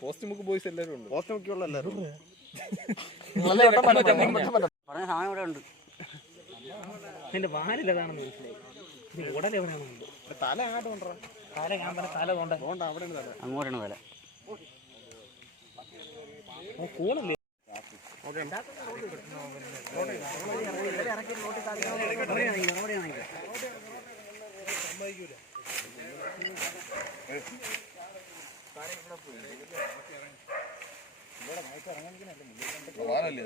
Post boys എല്ലാവരും ഉണ്ട്. Post മുക്കിയുള്ള എല്ലാവരും പറഞ്ഞ സാധനം ഇവിടെ ഉണ്ട്. നിന്റെ വാലിലേതാണെന്ന് മനസ്സിലായി? ഇത് ഉടലെവിടെയാണെന്ന് തല അങ്ങോട്ട് തല ഞാൻ പറഞ്ഞ തല തൊണ്ട അതുകൊണ്ട് അവിടെയാണ് തല. അങ്ങോട്ടാണ് വില കൂളല്ലേ? വാനല്ലേ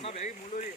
അത് മുള്ളു വരും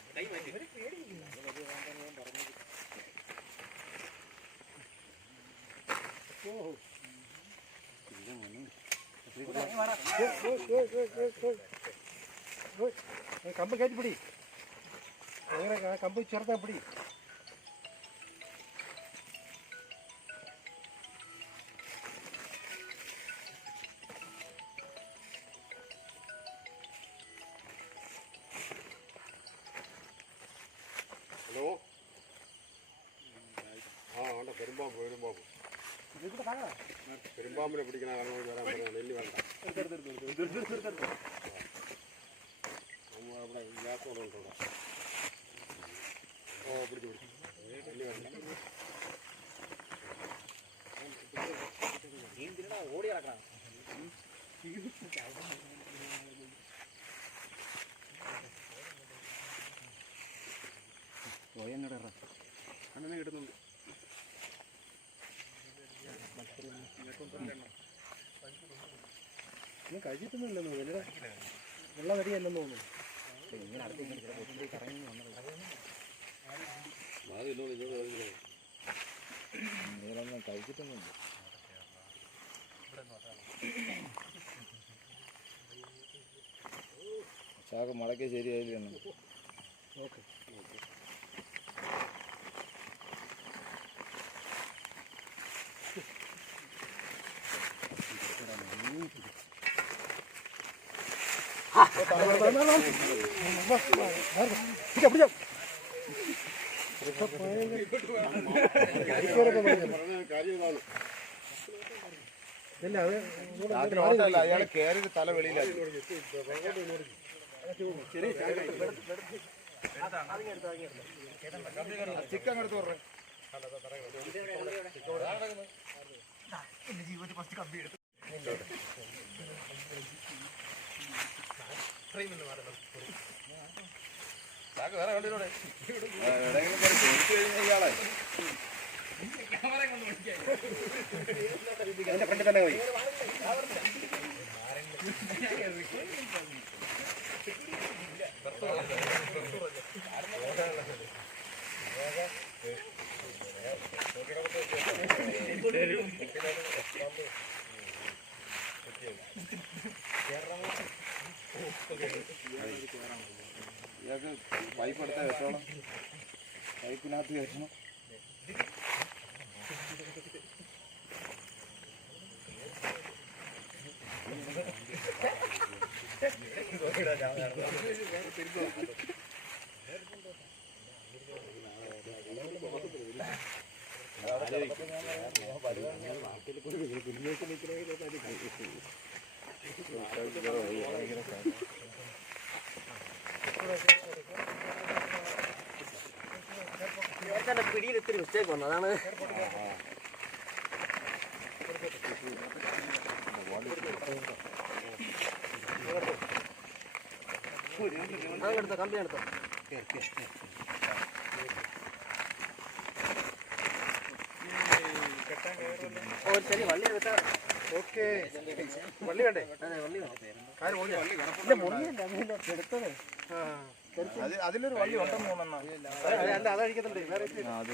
എല്ലാം കിട്ടുന്നു എല്ലാം കിട്ടുന്നു എല്ലാം பெரும்பாம்பு பெரும்பாம்பு பெரும்பாம்பு பிடிக்கலாம் நெல்லி வேண்டாம் കഴിച്ചിട്ടൊന്നുമില്ലെന്ന് തോന്നുന്നു വെള്ളം കടിയല്ലെന്ന് തോന്നുന്നു. കഴിച്ചിട്ടൊന്നുമില്ല ചാക്ക് മടക്കി ശരിയായില്ല ഓക്കെ. അയാൾ കയറി തല വെളിയിലാക്കി ചിക്കൻ എടുത്ത് പറഞ്ഞു ജീവിതത്തിൽ ഫസ്റ്റ് കമ്പി എവിടെയെങ്കിലും അതിന്റെ ഫ്രണ്ടിൽ തന്നെ പോയി ഇയാൾക്ക് പൈപ്പ് എടുത്താൽ വെച്ചോളാം പൈപ്പിനകത്ത് കയറ്റണം ഇവർക്കെന്റെ പിടിയിൽ ഇത്തിരി മിസ്റ്റേക്ക് വന്നു. അതാണ് അങ്ങെടുത്തോ കമ്പി എടുത്തോ ഒരു ചെറിയ വള്ളി എടുത്താ ഓക്കെ. വള്ളി വേണ്ടേ? അതെ അത് അതിലൊരു വള്ളി ഒട്ടം തോന്നുന്നു അല്ല, അല്ല അതഴിക്കുന്നുണ്ട് വേറെ ഇത്. അത്.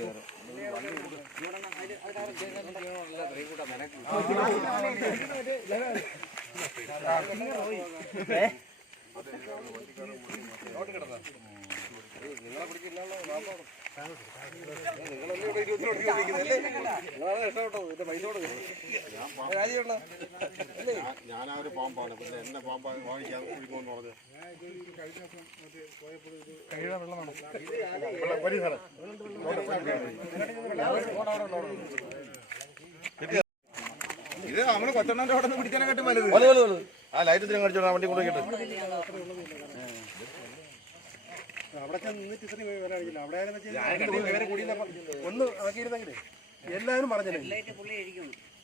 പാമ്പാണ്. പിന്നെ എന്നെ പാമ്പ് വാങ്ങിക്കാൻ കുടിക്കുമെന്ന് പറഞ്ഞു. കഴിയുന്ന വെള്ളമാണ് വെള്ളം വലിയ സ്ഥലം ഇത് നമ്മൾ കൊച്ചണ്ണന്റെ അവിടെ നിന്ന് പിടിക്കാനെക്കാട്ടി വലുത്. ആ ലൈറ്റ് ഇത്തിരി കാണിച്ചോളാം വണ്ടി കൊണ്ടുപോയിട്ട് അവിടെ നിന്നിട്ട് ഇത്രയും വില അടിക്കില്ല അവിടെ വിവരം ഒന്ന് ആക്കിയിരുന്നെങ്കിലേ എല്ലാവരും പറഞ്ഞില്ലേ?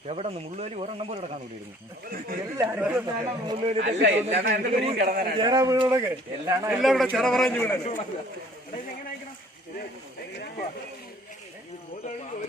എവിടെ നിന്ന്? മുള്ളുവലി ഒരെണ്ണം പോലും കിടക്കാൻ കൂടിയിരുന്നു. എല്ലാവരും എല്ലാം കൂടെ ചെറ പറഞ്ഞു വിടാൻ